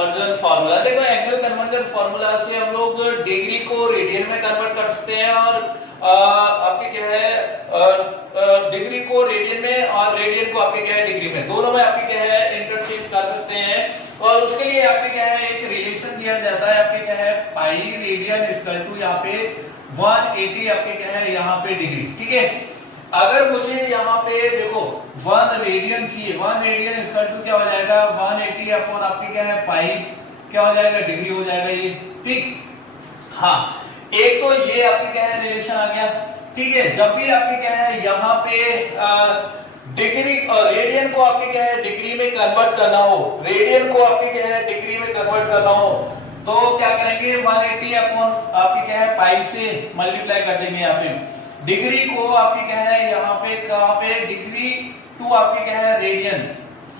Conversion formula. देखो angle conversion formula से हम लोग डिग्री को रेडियन में कन्वर्ट कर सकते हैं और आपके क्या है डिग्री को रेडियन में और रेडियन को आपके क्या है डिग्री में, दोनों में आपके क्या है इंटरचेंज कर सकते हैं। और उसके लिए आपके क्या है एक रिलेशन दिया जाता है, आपके क्या है पाई रेडियन इक्वल टू यहाँ पे 180 आपके क्या है यहाँ पे डिग्री। ठीक है, अगर मुझे यहाँ पे देखो 1 रेडियन चाहिए, 1 रेडियन इक्वल टू क्या हो जाएगा 180 अपॉन आपके क्या है पाई क्या हो जाएगा डिग्री हो जाएगा ये। ठीक, हाँ एक तो ये आपके क्या है रिलेशन आ गया। ठीक है, जब भी आपके क्या है यहाँ पे डिग्री और रेडियन को आपके क्या है डिग्री में कन्वर्ट करना हो, रेडियन को आपके क्या है डिग्री में कन्वर्ट करना हो तो क्या करेंगे 180 अपॉन आपके क्या है पाई से मल्टीप्लाई कर देंगे। यहाँ पे डिग्री को आपके क्या है यहाँ पे कहाँ पे डिग्री टू आपके क्या है रेडियन,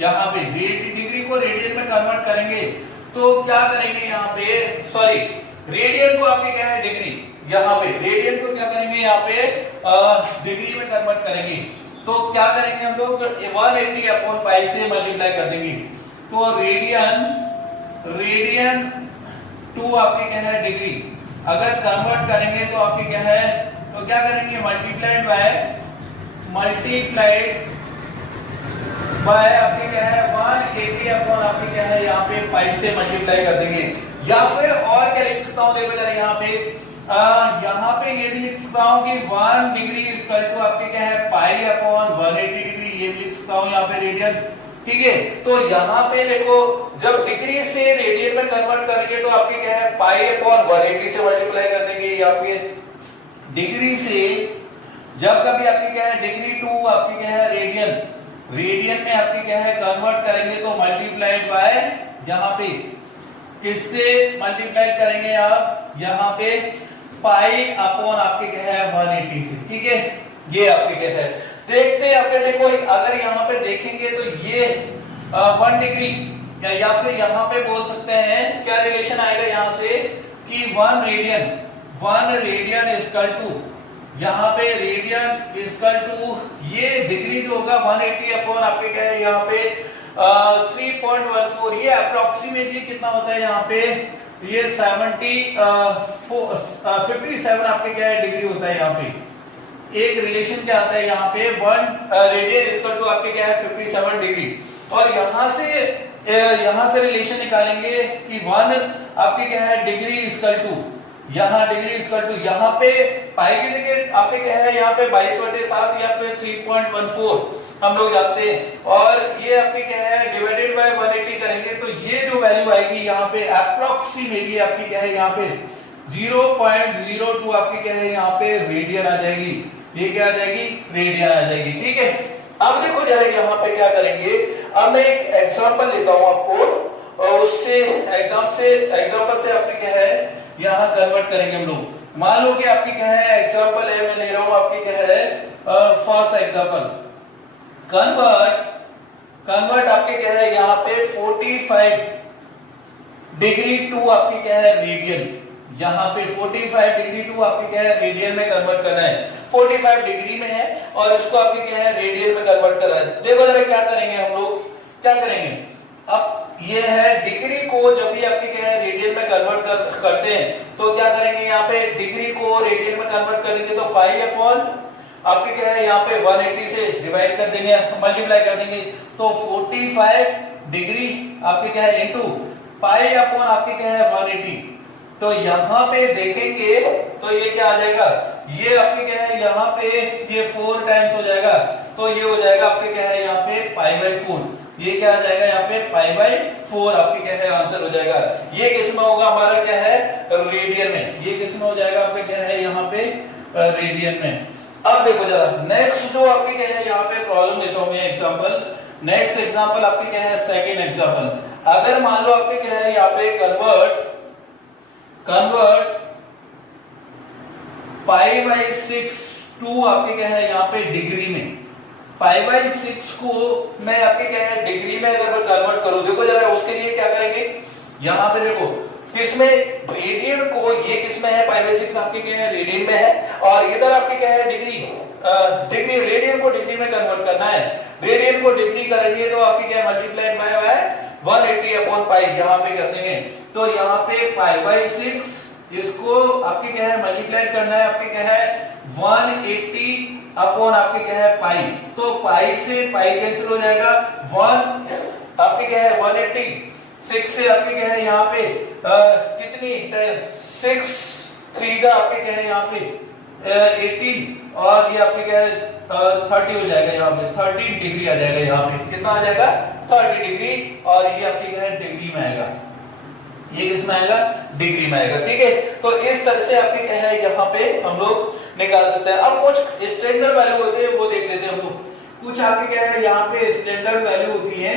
यहाँ पे डिग्री को रेडियन में कन्वर्ट करेंगे तो क्या करेंगे यहाँ पे सॉरी रेडियन को आपके क्या है डिग्री, यहाँ पे रेडियन को क्या करेंगे यहाँ पे डिग्री में कन्वर्ट करेंगे तो क्या करेंगे हम लोग 180 अपॉन पाई से मल्टीप्लाई कर देंगे तो रेडियन टू आपके क्या है डिग्री अगर कन्वर्ट करेंगे तो आपके क्या है तो क्या करेंगे मल्टीप्लाइड बाय आपके क्या है 180 अपॉन आपके क्या है यहाँ पे पाई से मल्टीप्लाई कर देंगे। या फिर और क्या लिख सकता हूँ देखो जरा यहाँ पे ये भी लिख सकता हूँ कि 1 डिग्री इक्वल टू आपके क्या है पाई अपॉन 180 डिग्री, ये भी लिख सकता हूँ यहाँ पे रेडियन। ठीक है, तो यहाँ पे देखो जब डिग्री से रेडियन में कन्वर्ट करेंगे तो आपके क्या है पाई अपॉन 180 से मल्टीप्लाई कर देंगे। आपके डिग्री से जब कभी आपके क्या है डिग्री टू आपके क्या है रेडियन में आपके क्या है कन्वर्ट करेंगे तो मल्टीप्लाइड बाय यहाँ पे किससे मल्टीप्लाई करेंगे आप यहाँ पे पाई अपॉन आपके क्या है 180 से। ठीक है, ये आपके क्या है देखते हैं आपके देखो अगर यहाँ पे देखेंगे तो ये 1 डिग्री या फिर यहाँ पे बोल सकते हैं क्या रिलेशन आएगा यहाँ से कि 1 रेडियन इक्वल टू यहाँ पे रेडियन इक्वल टू ये डिग्री जो होगा 180 अपॉन आपके क्या है यहाँ पे 3.14, ये अप्रोक्सीमेटली कितना होता है यहाँ पे ये 57 आपके क्या है डिग्री होता है। यहाँ पे एक रिलेशन क्या आता है यहाँ पे 1 रेडियन इक्वल टू आपके क्या है 57 डिग्री और यहाँ से रिलेशन निकालेंगे कि 1 आपके क्या है डिग्री इक्वल टू यहाँ डिग्री इक्वल टू यहाँ पे पाई की जगह आपके क्या है यहाँ पे 22/7 या फिर 3.14 हम लोग जानते हैं और ये आपके क्या है डिवाइडेड बाय 180 करेंगे तो ये जो वैल्यू आएगी यहाँ पे अप्रोक्सीमेटली आपकी क्या है यहाँ पे 0.02 आपकी क्या है यहाँ पे रेडियन आ जाएगी। ये क्या आ जाएगी रेडियन आ जाएगी। ठीक है, अब देखो जरा यहाँ पे क्या करेंगे, अब मैं एक एग्जांपल लेता हूँ आपको और उससे एग्जांपल से आपके क्या है यहाँ कन्वर्ट करेंगे हम लोग। मान लो कि आपकी क्या है एग्जांपल है, मैं ले रहा हूँ आपकी क्या है फर्स्ट एग्जांपल कन्वर्ट आपके क्या है यहाँ पे 45 डिग्री टू आपकी क्या है रेडियन, यहाँ पे 45 डिग्री टू आपके क्या है रेडियन में कन्वर्ट करना है। 45 डिग्री में है और इसको आपके क्या है रेडियन में कन्वर्ट करना है। देखो जरा क्या करेंगे हम लोग, क्या करेंगे अब ये है डिग्री को जब भी आपके क्या है रेडियन में कन्वर्ट करते हैं तो क्या करेंगे यहाँ पे डिग्री को रेडियन में कन्वर्ट करेंगे तो पाई अपॉन आपके क्या है यहाँ पे 180 से डिवाइड कर देंगे मल्टीप्लाई कर देंगे तो 45 डिग्री आपके क्या है इनटू पाई अपॉन आपके क्या है 180। तो यहाँ पे देखेंगे तो ये क्या आ जाएगा, ये आपके क्या है यहाँ पे ये 4 टाइम्स हो जाएगा तो ये हो जाएगा आपके क्या है यहाँ पे पाई/4, ये क्या आ जाएगा यहाँ पे पाई/4 आपके क्या है आंसर हो जाएगा। ये किस में होगा हमारा क्या है रेडियन में, ये किस में हो जाएगा आपके क्या है यहाँ पे रेडियन में। अब देखो जरा नेक्स्ट जो आपके क्या है यहाँ पे प्रॉब्लम लेता हूं मैं एग्जांपल, नेक्स्ट एग्जांपल आपके क्या है सेकंड एग्जांपल। अगर मान लो आपके क्या है यहाँ पे कन्वर्ट पाई/6 टू आपके क्या है यहाँ पे डिग्री में, पाई/6 को मैं आपके क्या है डिग्री में अगर कन्वर्ट करूं, देखो जरा उसके लिए क्या करेंगे यहाँ पे देखो किसमें रेडियन को, ये किसमें है पाई/6 आपके क्या है रेडियन में है और इधर आपके क्या है डिग्री रेडियन को डिग्री में कन्वर्ट करना है। रेडियन को डिग्री करेंगे तो आपके क्या है मल्टीप्लाइड बाय 180 अपॉन पाई यहाँ पे कर देंगे, तो यहाँ पे पाई बाई 6 इसको आपके क्या है मल्टीप्लाई करना है, आपके क्या है 180 अपॉन आपके क्या है पाई, तो पाई से पाई कैंसिल हो जाएगा, 1 आपके क्या है 180, 6 से आपके क्या है यहाँ पे कितनी 6 3 जा आपके क्या है यहाँ पे 18 और ये आपके क्या है 30 हो जाएगा, यहाँ पे 13 डिग्री आ जाएगा, यहाँ पे कितना आ जाएगा 30 डिग्री, और ये आपके क्या है डिग्री में आएगा, ये किसमें आएगा डिग्री में आएगा। ठीक है, तो इस तरह से आपके क्या है यहाँ पे हम लोग निकाल सकते हैं। अब कुछ स्टैंडर्ड वैल्यू होते हैं वो देख लेते हैं हम लोग, कुछ आपके क्या है यहाँ पे स्टैंडर्ड वैल्यू होती है,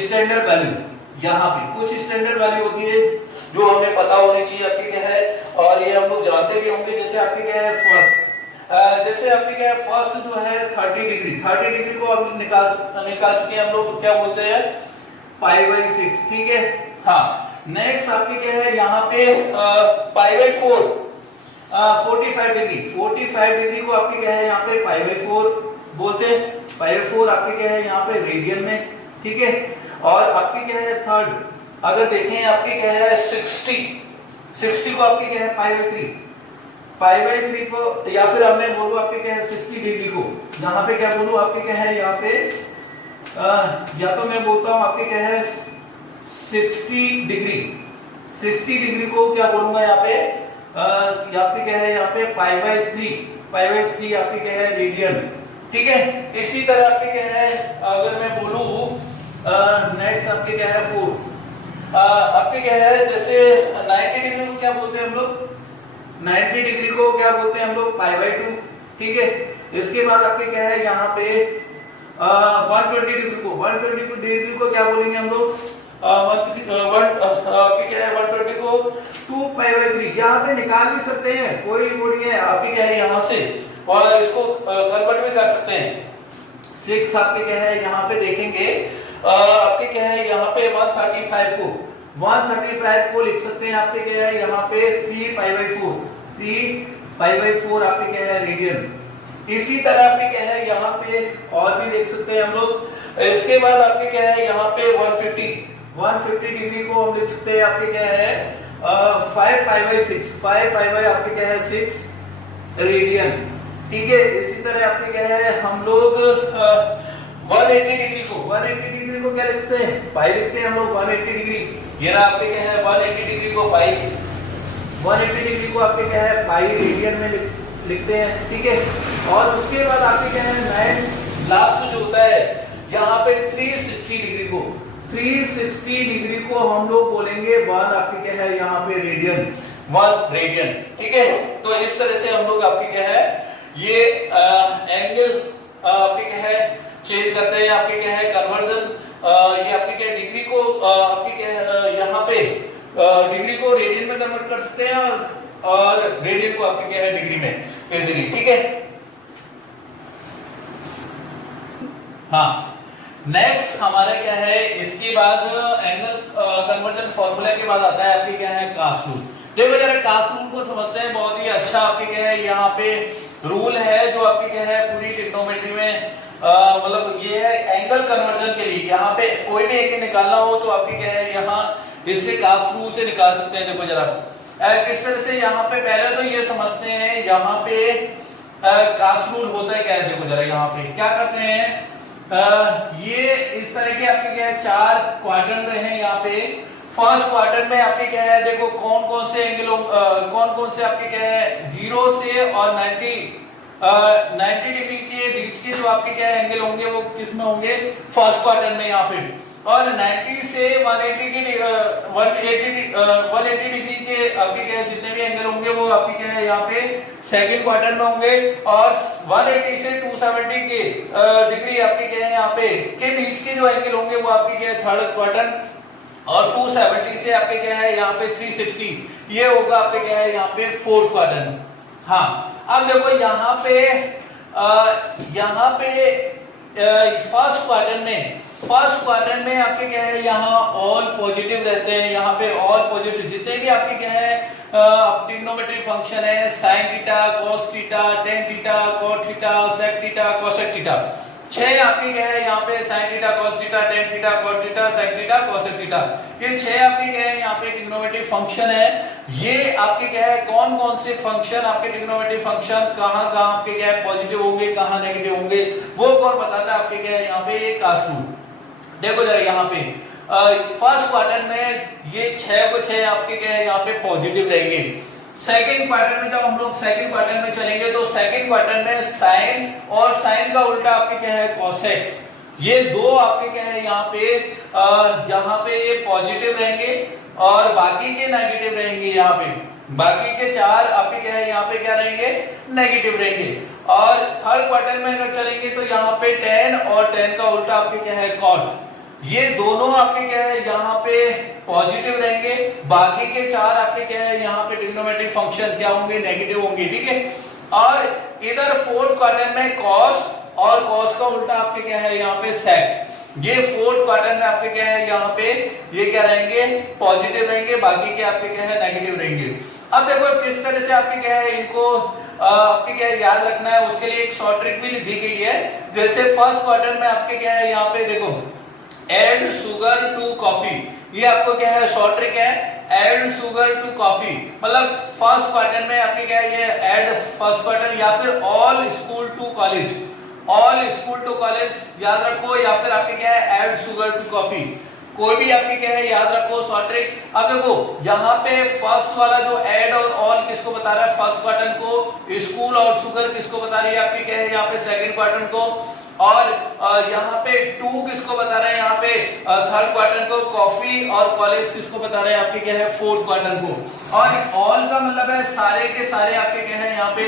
स्टैंडर्ड वैल्यू यहाँ पे कुछ स्टैंडर्ड वैल्यू होती है जो हमें पता होनी चाहिए आपके क्या है, और ये हम लोग जानते भी होंगे। जैसे आपके क्या है फर्स्ट, जैसे आपके क्या है फर्स्ट जो है 30 डिग्री को हम निकाल चुके हैं हम लोग, क्या बोलते हैं पाई बाई 6। ठीक है, हाँ नेक्स्ट आपके क्या है यहाँ पे पाई बाई 4 45 डिग्री को आपके क्या है यहाँ पे पाई बाई 4 बोलते हैं, पाई बाई 4 आपके क्या है यहाँ पे रेडियन में। ठीक है, और आपके क्या है थर्ड अगर देखें आपके क्या है 60 को आपके क्या है पाई बाई 3 को, या फिर हमने बोलो आपके क्या है 60 डिग्री को, यहाँ पे क्या बोलूं आपके क्या है यहाँ पे या तो मैं बोलता हूँ आपके क्या है 60 डिग्री को क्या बोलूंगा यहाँ पे आपके क्या है यहाँ पे पाई बाई 3 आपके क्या है रेडियन। ठीक है, इसी तरह आपके क्या है अगर मैं बोलूं नेक्स्ट आपके क्या है 4 आपके क्या है जैसे 90 डिग्री को क्या बोलते हैं हम लोग, 90 डिग्री को क्या बोलते हैं हम लोग पाई बाई 2। ठीक है, इसके बाद आपके क्या है यहाँ पे 120 डिग्री को क्या बोलेंगे हम लोग आपके क्या है 120 को 2 पाई बाई 3। यहाँ पे निकाल भी सकते हैं, कोई वो नहीं है आपके क्या है यहाँ से, और इसको कन्वर्ट भी कर सकते हैं। 6 आपके क्या है यहाँ पे देखेंगे आपके क्या है यहाँ पे 135 को लिख सकते हैं आपके क्या है यहाँ पे 3 पाई बाई 4 आपके क्या है रेडियन। इसी तरह आपके क्या है यहाँ पे और भी देख सकते हैं हम लोग। इसके बाद आपके क्या है यहाँ पे 150 डिग्री को हम लिख सकते हैं आपके क्या है 5 पाई बाई आपके क्या है 6 रेडियन। ठीक है, इसी तरह आपके क्या है हम लोग 180 डिग्री को क्या लिखते हैं पाई लिखते हैं हम लोग 180 डिग्री, ये रहा आपके क्या है 180 डिग्री को पाई, 180 डिग्री को आपके क्या है पाई रेडियन में लिखते हैं। ठीक है, और उसके बाद आपके क्या है लास्ट जो होता है यहाँ पे 360 डिग्री को हम लोग बोलेंगे 1 आपके क्या है यहाँ पे रेडियन, 1 रेडियन। ठीक है, तो इस तरह से हम लोग आपके क्या है ये एंगल आपके क्या है चेंज करते हैं, आपके क्या है कन्वर्जन, ये आपके क्या डिग्री को आपके क्या है यहाँ पे डिग्री को रेडियन में कन्वर्ट कर सकते हैं, और रेडियन को आपके क्या है डिग्री में इजीली। ठीक है, हाँ नेक्स्ट हमारा क्या है इसके बाद एंगल कन्वर्जन फॉर्मूला के बाद आता है आपके क्या है कास्ट रूल। देखो जरा कास्ट रूल को समझते हैं, बहुत ही अच्छा आपके क्या है यहाँ पे रूल है जो आपके क्या है पूरी ट्रिग्नोमेट्री में मतलब ये है एंगल कन्वर्जन के लिए। यहाँ पे कोई भी एंगल निकालना हो तो आपके क्या है यहाँ इससे कास्ट रूल से निकाल सकते हैं। देखो जरा किस तरह से यहाँ पे पहले तो ये समझते हैं यहाँ पे कास्ट रूल होता है क्या है। देखो जरा यहाँ पे क्या करते हैं ये इस तरह के आपके क्या है 4 क्वाड्रेंट रहे हैं यहाँ पे। फर्स्ट क्वाड्रेंट में आपके क्या है देखो कौन कौन से एंगल कौन से आपके क्या है 0 से और 90 डिग्री के बीच के जो आपके क्या है एंगल होंगे वो किस में होंगे फर्स्ट क्वाड्रेंट में यहाँ पे, और 90 से 180 डिग्री के आपके क्या है जितने भी एंगल होंगे वो आपके क्या है यहाँ पे सेकंड क्वाड्रेंट में होंगे, और 180 से 270 के डिग्री आपके क्या है यहाँ पे के बीच के जो एंगल होंगे वो आपके क्या है थर्ड क्वाड्रेंट, और 270 से आपके क्या है यहाँ पे 360 ये होगा आपके क्या है यहाँ पे फोर्थ क्वाड्रेंट। हाँ अब देखो यहाँ पे फर्स्ट क्वाड्रेंट में आपके क्या है यहाँ ऑल पॉजिटिव रहते हैं। यहाँ पे ऑल पॉजिटिव जितने भी आपके क्या है ट्रिग्नोमेट्रिक फंक्शन है sin theta cos theta tan theta cot theta sec theta cosec theta 6 छह आपकी क्या है यहाँ पे sin theta cos theta tan theta cot theta sin theta cos theta, ये छह आपके क्या है यहाँ पे ट्रिग्नोमेट्रिक फंक्शन है। ये आपके क्या है कौन कौन से फंक्शन आपके ट्रिग्नोमेट्रिक फंक्शन कहाँ कहाँ आपके क्या है पॉजिटिव होंगे कहाँ नेगेटिव होंगे, वो कौन बताता है आपके क्या है यहाँ पे ये कासू। देखो जरा यहाँ पे फर्स्ट क्वाड्रेंट में ये 6 को 6 आपके क्या है यहाँ पे पॉजिटिव रहेंगे। सेकंड क्वाड्रेंट में जब हम लोग सेकंड क्वाड्रेंट में चलेंगे तो सेकंड क्वाड्रेंट में साइन और साइन का उल्टा आपके क्या है कोसेक, ये दो आपके क्या है यहाँ पे ये पॉजिटिव रहेंगे और बाकी के नेगेटिव रहेंगे। यहाँ पे बाकी के 4 आपके क्या है यहाँ पे क्या रहेंगे नेगेटिव रहेंगे। और थर्ड क्वाड्रेंट में अगर चलेंगे तो यहाँ पे tan और tan का उल्टा आपके क्या है cot, ये दोनों आपके क्या है यहाँ पे पॉजिटिव रहेंगे, बाकी के 4 आपके क्या है यहाँ पे ट्रिग्नोमेट्रिक फंक्शन क्या होंगे नेगेटिव होंगे, ठीक है। और इधर फोर्थ क्वाड्रेंट में cos और cos का उल्टा आपके क्या है यहाँ पे sec, ये फोर्थ क्वाड्रेंट में आपके क्या है यहाँ पे ये क्या रहेंगे पॉजिटिव रहेंगे, बाकी के आपके क्या है नेगेटिव रहेंगे। अब देखो किस तरह से आपके क्या है इनको आपके क्या है याद रखना है, उसके लिए एक शॉर्ट ट्रिक भी दी गई है। जैसे फर्स्ट क्वाड्रेंट में आपके क्या है यहाँ पे देखो एड शुगर टू कॉफी, ये आपको क्या है शॉर्ट ट्रिक है एड शुगर टू कॉफी, मतलब फर्स्ट क्वाड्रेंट में आपके क्या है ये एड फर्स्ट क्वाड्रेंट या फिर all school to college, all school to college याद रखो, या फिर आपके क्या है एड शुगर टू कॉफी, कोई भी आपके क्या है याद रखो शॉर्ट ट्रिक। अब देखो यहाँ पे फर्स्ट वाला जो एड और ऑल किसको बता रहा है फर्स्ट क्वाड्रेंट को, स्कूल और शुगर किसको बता रही है आपके क्या है यहाँ पे सेकंड क्वाड्रेंट को, और यहाँ पे 2 किसको बता रहे हैं यहाँ पे थर्ड क्वाड्रेंट को, कॉफी और कॉलेज किसको बता रहे हैं आपके क्या है फोर्थ क्वाड्रेंट को। और ऑल का मतलब है सारे के सारे आपके क्या है यहाँ पे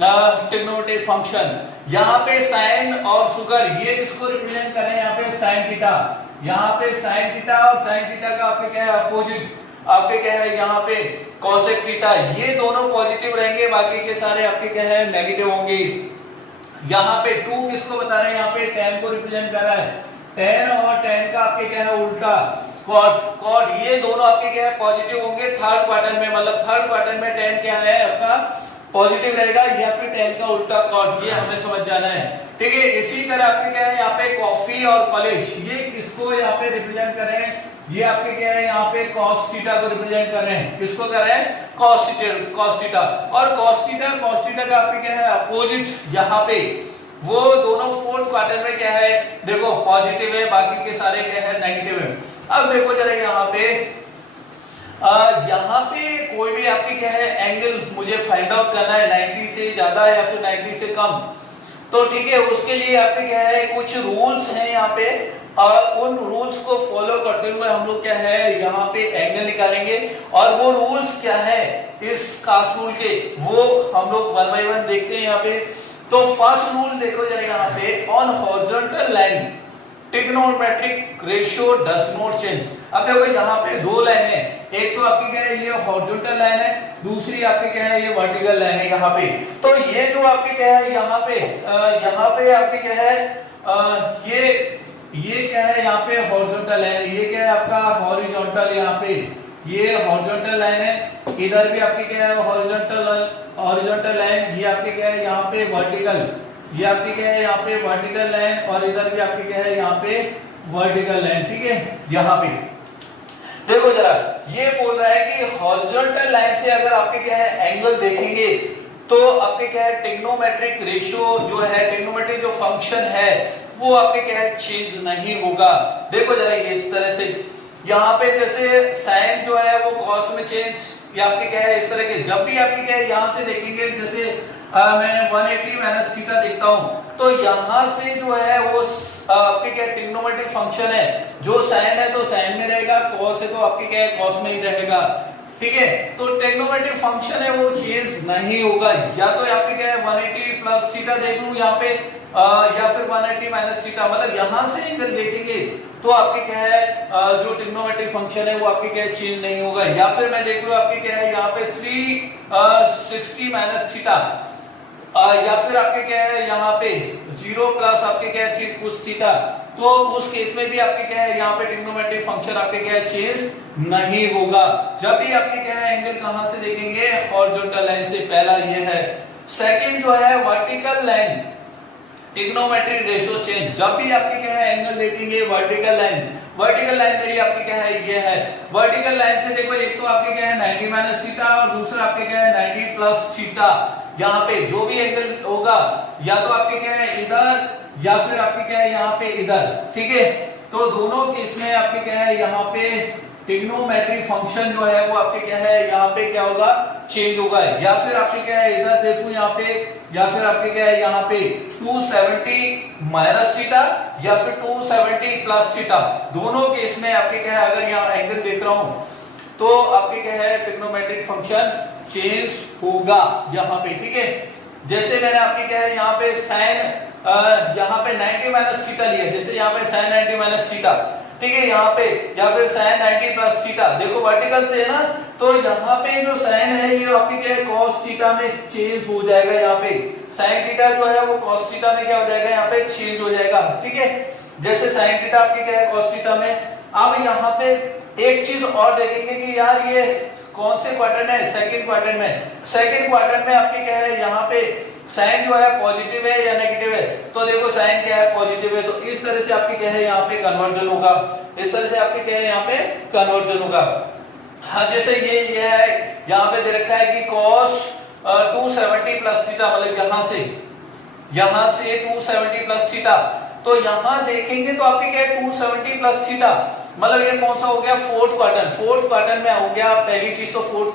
ट्रिग्नोमेट्रिक फंक्शन। यहाँ पे साइन और शुगर ये किसको रिप्रेजेंट कर रहे हैं यहाँ पे साइन थीटा, यहाँ पे साइन थीटा और साइन थीटा का आपके क्या है अपोजिट आपके क्या है यहाँ पे कोसेक थीटा, ये दोनों पॉजिटिव रहेंगे, बाकी के सारे आपके क्या है नेगेटिव होंगे। यहाँ पे 2 किसको बता रहे हैं यहाँ पे tan को रिप्रेजेंट कर रहा है, tan और tan का आपके क्या है उल्टा cot, ये दोनों आपके क्या है पॉजिटिव होंगे थर्ड क्वाड्रेंट में, मतलब थर्ड क्वाड्रेंट में tan क्या है आपका पॉजिटिव रहेगा या फिर tan का उल्टा cot, ये हमें समझ जाना है, ठीक है। इसी तरह आपके क्या है यहाँ पे कॉफी और कॉलेज ये किसको यहाँ पे रिप्रेजेंट कर रहे हैं, ये आपके क्या है यहाँ पे cos थीटा को रिप्रेजेंट कर रहे हैं, किसको कर रहे हैं cos थीटा, और cos थीटा का आपके क्या है अपोजिट यहाँ पे वो दोनों फोर्थ क्वाड्रेंट में क्या है देखो पॉजिटिव है, बाकी के सारे क्या है नेगेटिव है। अब देखो जरा यहाँ पे कोई भी आपके क्या है एंगल मुझे फाइंड आउट करना है 90 से ज्यादा या फिर 90 से कम, तो ठीक है उसके लिए आपके क्या है कुछ रूल्स हैं यहाँ पे, उन रूल्स को फॉलो करते हुए हम लोग क्या है यहाँ पे एंगल निकालेंगे। और वो रूल्स क्या है इस कास रूल के, वो हम लोग 1 बाय 1 देखते हैं यहाँ पे। तो फर्स्ट रूल देखो जरा यहाँ पे on horizontal line trigonometric ratio does not change. अब देखो यहाँ पे 2 लाइन है, एक तो आपकी क्या है ये हॉरिजॉन्टल लाइन है, दूसरी आपकी क्या है ये वर्टिकल लाइन है यहाँ पे। तो ये जो आपकी क्या है यहाँ पे आपकी क्या है ये क्या है यहाँ पे हॉरिजॉन्टल लाइन, ये क्या है आपका हॉरिजॉन्टल, यहाँ पे ये हॉरिजॉन्टल लाइन है, इधर भी आपकी क्या है हॉरिजॉन्टल लाइन, ये आपके क्या है यहाँ पे वर्टिकल, ये आपकी क्या है यहाँ पे वर्टिकल लाइन, और इधर भी आपकी क्या है यहाँ पे वर्टिकल लाइन, ठीक है। यहाँ पे देखो जरा ये बोल रहा है कि हॉरिजॉन्टल लाइन से अगर आपके क्या है एंगल देखेंगे तो आपके क्या है ट्रिग्नोमेट्रिक रेशियो जो है ट्रिग्नोमेट्रिक जो फंक्शन है वो आपके क्या है चेंज नहीं होगा। देखो जरा ये इस तरह से यहाँ पे जैसे साइन जो है वो कॉस में चेंज, ये आपके क्या है इस तरह के, जब भी आपके क्या है यहाँ से देखेंगे जैसे मैं 180 माइनस थीटा देखता हूँ तो यहाँ से जो है वो आपके क्या ट्रिग्नोमेट्रिक फंक्शन है, जो साइन है तो साइन में रहेगा, कॉस है तो आपके क्या है कॉस में ही रहेगा, ठीक है। तो ट्रिग्नोमेट्रिक फंक्शन है वो चेंज नहीं होगा, या तो आपके क्या है 180 प्लस थीटा देख लूं यहाँ पे या फिर 180 माइनस थीटा, मतलब यहाँ से एंगल देखेंगे तो आपके क्या है जो ट्रिग्नोमेट्रिक फंक्शन है वो आपके क्या है चेंज नहीं होगा। या फिर मैं देख लूं आपके क्या है यहाँ पे 360 माइनस थीटा, या फिर आपके क्या है यहाँ पे 0 प्लस आपके क्या है कुछ थीटा, तो उस केस में भी आपके क्या है यहाँ पे ट्रिग्नोमेट्रिक फंक्शन आपके क्या है चेंज नहीं होगा। जब भी आपके क्या है एंगल कहां से देखेंगे हॉरिजॉन्टल लाइन से, पहला ये है। सेकंड जो है vertical line trigonometric ratio change, जब भी आपके क्या है एंगल देखेंगे वर्टिकल लाइन मेरी आपकी क्या है ये है, वर्टिकल लाइन से देखो एक तो आपके क्या है 90 माइनस थीटा और दूसरा आपके क्या है 90 प्लस थीटा। यहाँ पे जो भी एंगल होगा या तो आपके क्या है इधर या फिर आपके क्या है यहाँ पे इधर, ठीक है। तो दोनों केस में आपके क्या है यहाँ पे ट्रिग्नोमेट्रिक फंक्शन जो है वो आपके क्या है यहाँ पे क्या होगा चेंज होगा, या फिर आपके क्या है इधर देखो यहाँ पे, या फिर आपके क्या है यहाँ पे 270 माइनस थीटा या फिर 270 प्लस थीटा, दोनों केस में आपके क्या है अगर यहाँ एंगल देख रहा हूं तो आपके क्या है ट्रिग्नोमेट्रिक फंक्शन चेंज होगा यहाँ पे, ठीक है। जैसे मैंने आपके क्या है यहाँ पे साइन यहाँ पे 90 माइनस थीटा लिया, जैसे यहाँ पे साइन 90 माइनस थीटा, ठीक है यहाँ पे, या फिर साइन 90 प्लस थीटा, देखो वर्टिकल से है ना, तो यहाँ पे जो साइन है ये आपके क्या है कॉस थीटा में चेंज हो जाएगा, यहाँ पे साइन थीटा जो है वो कॉस थीटा में क्या हो जाएगा यहाँ पे चेंज हो जाएगा, ठीक है। जैसे साइन थीटा आपके क्या है कॉस थीटा में। अब यहाँ पे एक चीज और देखेंगे कि यार ये कौन से क्वाड्रेंट है, सेकंड क्वाड्रेंट में, सेकंड क्वाड्रेंट में आपके क्या है यहाँ पे साइन जो है पॉजिटिव है या नेगेटिव है, तो देखो साइन क्या है पॉजिटिव है, तो इस तरह से आपके क्या है यहाँ पे कन्वर्जन होगा, इस तरह से आपके क्या है यहाँ पे कन्वर्जन होगा। हाँ जैसे ये है यहाँ पे दे रखा है कि cos 270 प्लस थीटा, मतलब यहाँ से 270 प्लस थीटा, तो यहाँ देखेंगे तो आपके क्या है 270 प्लस थीटा, मतलब ये कौन सा हो गया फोर्थ क्वाड्रेंट में हो गया। पहली चीज तो फोर्थ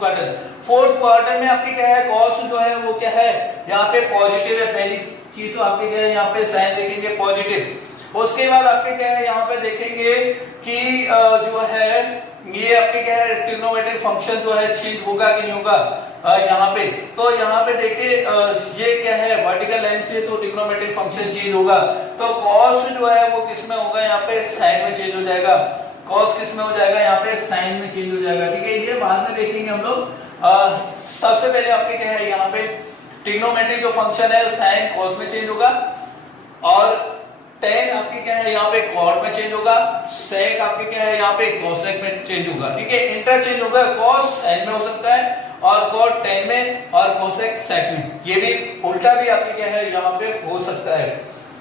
क्वाड्रेंट में आपके क्या है कॉस जो है वो क्या है यहाँ पे पॉजिटिव है, पहली चीज तो आपके क्या है यहाँ पे साइन देखेंगे पॉजिटिव। उसके बाद आपके क्या है यहाँ पे देखेंगे कि जो है ये आपके क्या है ट्रिग्नोमेट्रिक फंक्शन जो है चेंज होगा कि नहीं होगा यहाँ पे, तो यहाँ पे देखिए ये क्या है वर्टिकल लाइन से तो ट्रिग्नोमेट्रिक फंक्शन चेंज होगा, तो कॉस जो है वो किस में होगा यहाँ पे साइन में चेंज हो जाएगा, कॉस किस में हो जाएगा यहाँ पे साइन में चेंज हो जाएगा, ठीक है। ये बाद में देखेंगे हम लोग। सबसे पहले आपके क्या है यहाँ पे ट्रिग्नोमेट्रिक जो फंक्शन है साइन कॉस में चेंज होगा, और टेन आपके क्या है यहाँ पे कॉट में चेंज होगा, सेक आपके क्या है यहाँ पे कोसेक में चेंज होगा, ठीक है। इंटरचेंज होगा, कॉस साइन में हो सकता है और कॉट टेन में और कोसेक सेक में, ये भी उल्टा भी आपके क्या है यहाँ पे हो सकता है,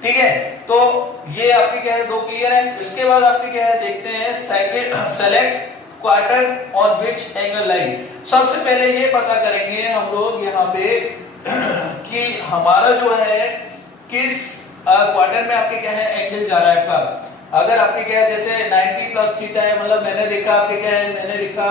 ठीक है। तो ये आपके क्या है दो क्लियर है। इसके बाद आपके क्या है देखते हैं select quadrant on which angle line. सबसे पहले ये पता करेंगे हम लोग यहाँ पे कि हमारा जो है किस क्वाड्रेंट में आपके क्या है एंगल जा रहा है आपका। अगर आपके क्या है जैसे 90 प्लस थीटा है, मतलब मैंने देखा आपके क्या है मैंने लिखा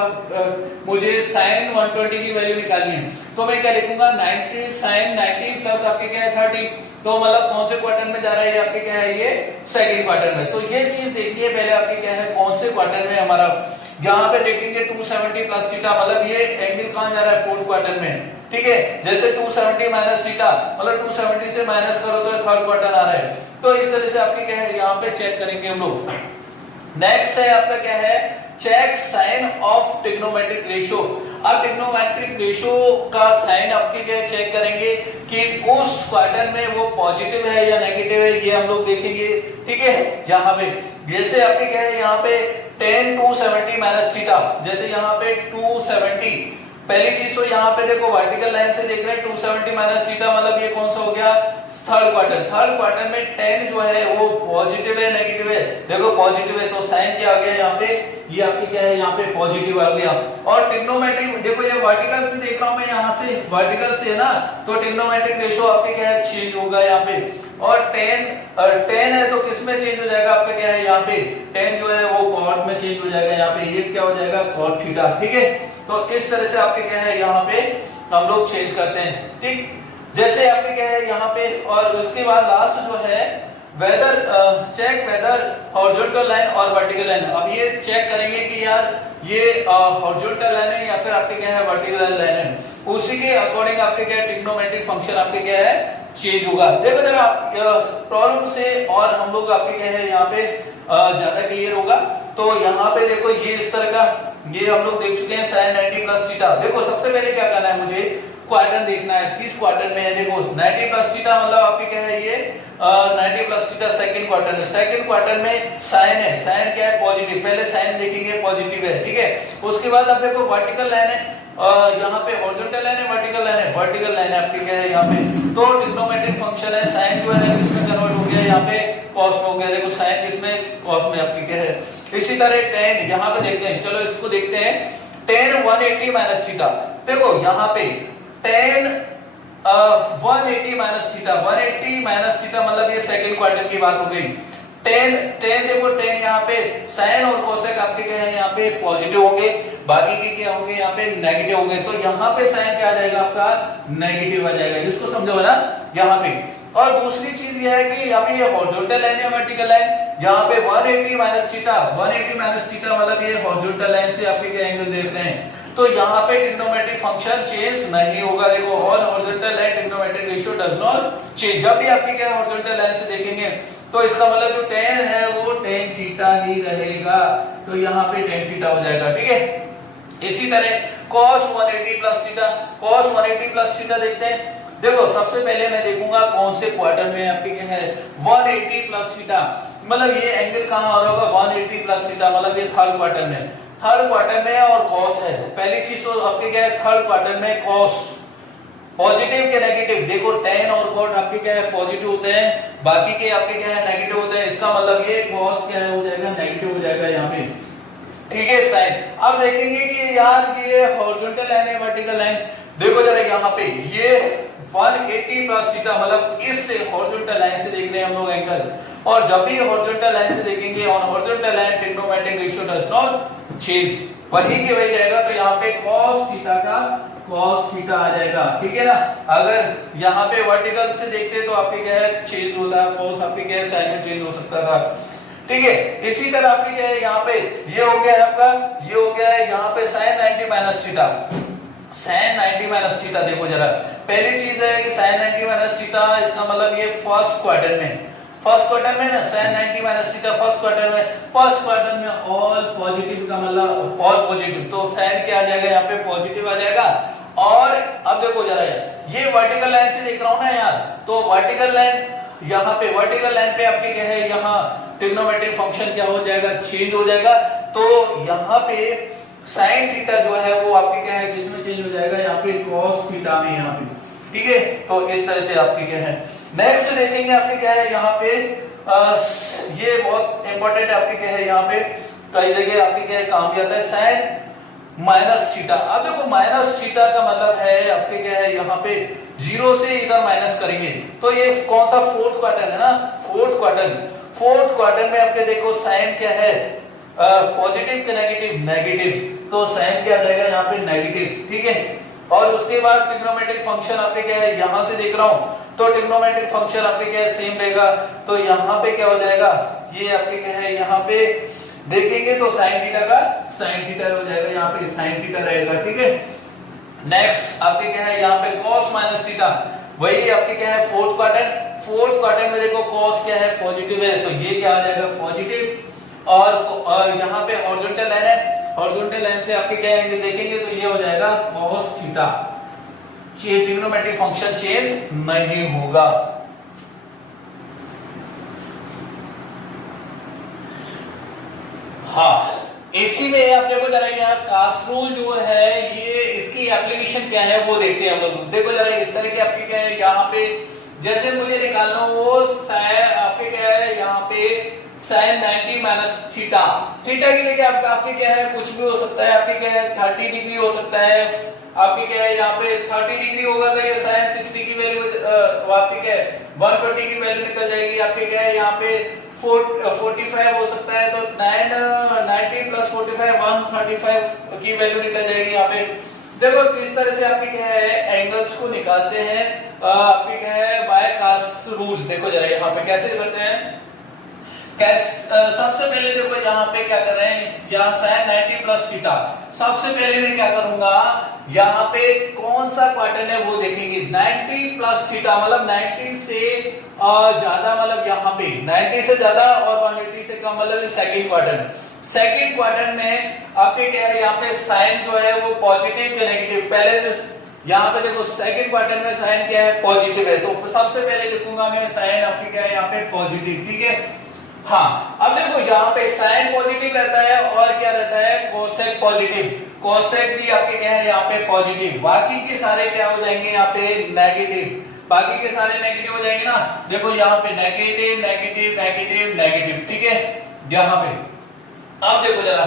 मुझे साइन 120 की वैल्यू निकालनी है, तो मैं क्या लिखूंगा 90 साइन 90 प्लस आपके क्या है 30, तो मतलब कौन से क्वाड्रेंट में जा रहा है ये आपके क्या है ये सेकंड क्वाड्रेंट में। तो ये चीज देखिए पहले आपके क्या है कौन से क्वाड्रेंट में हमारा, यहाँ पे देखेंगे 270 प्लस थीटा, मतलब ये एंगल कहाँ जा रहा है फोर्थ क्वाड्रेंट में, ठीक है। जैसे 270 माइनस थीटा, मतलब 270 से माइनस करो तो थर्ड क्वाड्रेंट आ रहा है, तो इस तरह से आपके क्या है यहाँ पे चेक करेंगे हम लोग। नेक्स्ट है आपका क्या है check sine of trigonometric ratio. अब ट्रिग्नोमेट्रिक रेशियो का साइन आपके क्या चेक करेंगे कि उस क्वाड्रेंट में वो पॉजिटिव है या नेगेटिव है, ये हम लोग देखेंगे, ठीक है। यहाँ पे जैसे आपके क्या है यहाँ पे 10 270 माइनस थीटा, जैसे यहाँ पे 270, पहली चीज तो यहाँ पे देखो वर्टिकल लाइन से देख रहे हैं 270 माइनस थीटा, मतलब ये कौन सा हो गया थर्ड क्वाड्रेंट में 10 जो है वो पॉजिटिव है नेगेटिव है, देखो पॉजिटिव है तो साइन क्या आ गया यहाँ पे ये आपके क्या है यहाँ पे पॉजिटिव आ गया। और ट्रिग्नोमेट्रिक देखो ये वर्टिकल से देख रहा हूं मैं, यहाँ से वर्टिकल से है ना, तो ट्रिग्नोमेट्रिक रेशियो आपके क्या है चेंज होगा यहाँ पे। और 10 है तो किस में चेंज हो जाएगा आपका क्या है यहाँ पे 10 जो है वो कॉट में चेंज हो जाएगा, यहाँ पे ये क्या हो जाएगा कॉट थीटा, ठीक है। तो इस तरह से आपके क्या है यहाँ पे हम लोग चेंज करते हैं, ठीक। जैसे आपके क्या है यहाँ पे, और उसके बाद लास्ट जो है whether check whether horizontal line और वर्टिकल लाइन। अब ये चेक करेंगे कि यार ये हॉरिजॉन्टल लाइन है या फिर आपके क्या है वर्टिकल लाइन है, उसी के अकॉर्डिंग आपके क्या है ट्रिग्नोमेट्रिक फंक्शन आपके क्या है चेंज होगा। देखो जरा प्रॉब्लम से और हम लोग आपके क्या है यहाँ पे ज्यादा क्लियर होगा। तो यहाँ पे देखो ये इस तरह का ये हम लोग देख चुके हैं साइन 90 प्लस थीटा। देखो सबसे पहले क्या करना है मुझे क्वाड्रेंट देखना है किस क्वाड्रेंट में है। देखो 90 प्लस थीटा मतलब आपके क्या है ये 90 प्लस थीटा सेकंड क्वाड्रेंट में, सेकंड क्वाड्रेंट में साइन है, साइन क्या है पॉजिटिव, पहले साइन देखेंगे पॉजिटिव है, ठीक है। उसके बाद अब देखो वर्टिकल लाइन है, यहाँ पे हॉरिजॉन्टल लाइन है वर्टिकल लाइन है, वर्टिकल लाइन है आपकी क्या है यहाँ पे तो ट्रिग्नोमेट्रिक फंक्शन है, साइन जो है किसमें कन्वर्ट हो गया, यहाँ पे कॉस में हो गया। देखो साइन किसमें, कॉस में आपकी क्या है। इसी तरह टेन यहाँ पे देखते हैं, चलो इसको देखते हैं। टेन 180 माइनस थीटा, देखो यहाँ पे ten 180 minus theta, 180 minus theta मतलब ये सेकंड क्वार्टर की बात हो गई। टेन देखो टेन यहाँ पे साइन और कोसेक आपके क्या है, यहाँ पे पॉजिटिव होंगे, बाकी के क्या होंगे, यहाँ पे नेगेटिव होंगे। तो यहाँ पे साइन क्या आ जाएगा आपका, नेगेटिव आ जाएगा। इसको समझो ना यहाँ पे। और दूसरी चीज ये है कि यहाँ पे ये हॉरिजॉन्टल लाइन है, वर्टिकल लाइन, यहाँ पे 180 माइनस थीटा, 180 माइनस थीटा मतलब ये हॉरिजॉन्टल लाइन से आपके क्या एंगल देख रहे हैं। तो यहाँ पे ट्रिग्नोमेट्रिक फंक्शन चेंज नहीं होगा। देखो on horizontal line trigonometric ratio does not change. जब भी आपके क्या हॉरिजॉन्टल लाइन से देखेंगे तो इसका मतलब जो tan है वो tan थीटा ही रहेगा। तो यहाँ पे tan थीटा हो जाएगा, ठीक है। इसी तरह cos 180 plus theta, cos 180 plus theta देखते हैं। देखो सबसे पहले मैं देखूंगा कौन से क्वार्टर में आपके क्या है 180 प्लस थीटा, मतलब ये एंगल कहाँ आ रहा होगा 180 प्लस थीटा, मतलब ये थर्ड क्वार्टर में, थर्ड क्वार्टर में और cos है। पहली चीज तो आपके क्या है थर्ड क्वार्टर में cos, पॉजिटिव के नेगेटिव, देखो tan और cot आपके क्या है पॉजिटिव होते हैं, बाकी के आपके क्या है नेगेटिव होते हैं। इसका मतलब ये cos क्या हो जाएगा, नेगेटिव हो जाएगा यहाँ पे, ठीक है। साइन अब देखेंगे कि यार ये हॉरिजॉन्टल लाइन है, वर्टिकल लाइन, देखो जरा यहाँ पे ये 180 प्लस थीटा मतलब इससे हॉरिजॉन्टल लाइन से देख रहे हैं हम लोग एंगल। और जब भी हॉरिजॉन्टल लाइन से देखेंगे on horizontal line trigonometric ratio does not change, वही के वही रहेगा। तो यहाँ पे cos थीटा का cos थीटा आ जाएगा, ठीक है ना। अगर यहाँ पे वर्टिकल से देखते तो आपके क्या है चेंज होता है, cos आपके क्या है साइन में चेंज हो सकता था, ठीक है। इसी तरह आपके क्या है यहाँ पे ये हो गया है आपका, ये हो गया है यहाँ पे sin 90 minus theta, sin 90 minus theta. देखो जरा पहली चीज है कि sin 90 माइनस थीटा, इसका मतलब ये फर्स्ट क्वार्टर में, फर्स्ट क्वार्टर में ना sin 90 minus theta first quarter में, फर्स्ट क्वार्टर में ऑल पॉजिटिव का मतलब ऑल पॉजिटिव, तो sin क्या आ जाएगा यहाँ पे पॉजिटिव आ जाएगा। और अब देखो जरा ये वर्टिकल लाइन से देख रहा हूं ना यार, तो वर्टिकल लाइन यहाँ पे, वर्टिकल लाइन पे आपके क्या है यहाँ ट्रिग्नोमेट्रिक फंक्शन क्या हो जाएगा, चेंज हो जाएगा। तो यहाँ पे sin थीटा जो है वो आपके क्या है किसमें चेंज हो जाएगा, यहाँ पे cos थीटा में, यहाँ पे, ठीक है। तो इस तरह से आपके क्या है। नेक्स्ट देखेंगे आपके क्या है यहाँ पे ये बहुत इंपॉर्टेंट है आपके क्या है यहाँ पे, कई जगह आपके क्या है काम किया था sin माइनस थीटा। अब देखो माइनस थीटा का मतलब है आपके क्या है यहाँ पे जीरो से इधर माइनस करेंगे, तो ये कौन सा फोर्थ क्वार्टर है ना, फोर्थ क्वार्टर, फोर्थ क्वार्टर में आपके देखो साइन क्या है पॉजिटिव के नेगेटिव, नेगेटिव, तो साइन क्या आ जाएगा यहाँ पे नेगेटिव, ठीक है। और उसके बाद ट्रिग्नोमेट्रिक फंक्शन आपके क्या है यहाँ से देख रहा हूँ, तो ट्रिग्नोमेट्रिक फंक्शन आपके क्या है सेम रहेगा। तो यहाँ पे क्या हो जाएगा, ये आपके क्या है यहाँ पे देखेंगे तो sin थीटा का sin थीटा हो जाएगा, यहाँ पे sin थीटा रहेगा, ठीक है। नेक्स्ट आपके क्या है यहाँ पे cos माइनस थीटा, वही आपके क्या है फोर्थ क्वार्टर, फोर्थ क्वार्टर में देखो cos क्या है पॉजिटिव है, तो ये क्या आ जाएगा पॉजिटिव। और यहाँ पे हॉरिजॉन्टल लाइन है, हॉरिजॉन्टल लाइन से आपके क्या एंगल देखेंगे तो ये हो जाएगा cos theta, trigonometric function change नहीं होगा। हाँ, इसी में आप देखो जरा यहाँ कास्ट रूल जो है ये इसकी एप्लीकेशन क्या है वो देखते हैं हम लोग। देखो जरा इस तरह के आपके क्या है यहाँ पे, जैसे मुझे निकालना हो वो आपके क्या है यहाँ पे sin 90 माइनस थीटा, थीटा के लिए आपके क्या है कुछ भी हो सकता है, आपके क्या है 30 डिग्री हो सकता है, आपके क्या है यहाँ पे 30 डिग्री होगा तो ये sin 60 की वैल्यू आपके क्या है 120 की वैल्यू निकल जाएगी। आपके क्या है यहाँ पे 45 हो सकता है, तो 90 प्लस 45 135 की वैल्यू निकल जाएगी यहाँ पे। देखो किस तरह से आपके क्या है एंगल्स को निकालते हैं आपके क्या है बाय कास्ट रूल। देखो जरा यहाँ पे कैसे करते हैं, सबसे पहले देखो यहाँ पे क्या कर रहे हैं, यहाँ sin 90 प्लस थीटा, सबसे पहले मैं क्या करूंगा यहाँ पे कौन सा क्वार्टर है वो देखेंगे, 90 प्लस थीटा मतलब 90 से ज्यादा, मतलब यहाँ पे 90 से ज्यादा और 180 से कम मतलब सेकंड क्वार्टर। सेकंड क्वार्टर में आपके क्या है यहाँ पे साइन जो है वो पॉजिटिव के नेगेटिव, पहले यहाँ पे देखो सेकंड क्वार्टर में साइन क्या है पॉजिटिव है, तो सबसे पहले लिखूंगा मैं साइन आपके क्या है यहाँ पे पॉजिटिव, ठीक है। हाँ अब देखो यहाँ पे साइन पॉजिटिव रहता है और क्या रहता है कोसेक पॉजिटिव, कोसेक भी आपके क्या है यहाँ पे पॉजिटिव, बाकी के सारे क्या हो जाएंगे यहाँ पे नेगेटिव, बाकी के सारे नेगेटिव हो जाएंगे ना। देखो यहाँ पे नेगेटिव नेगेटिव नेगेटिव नेगेटिव, ठीक है यहाँ पे। अब देखो जरा,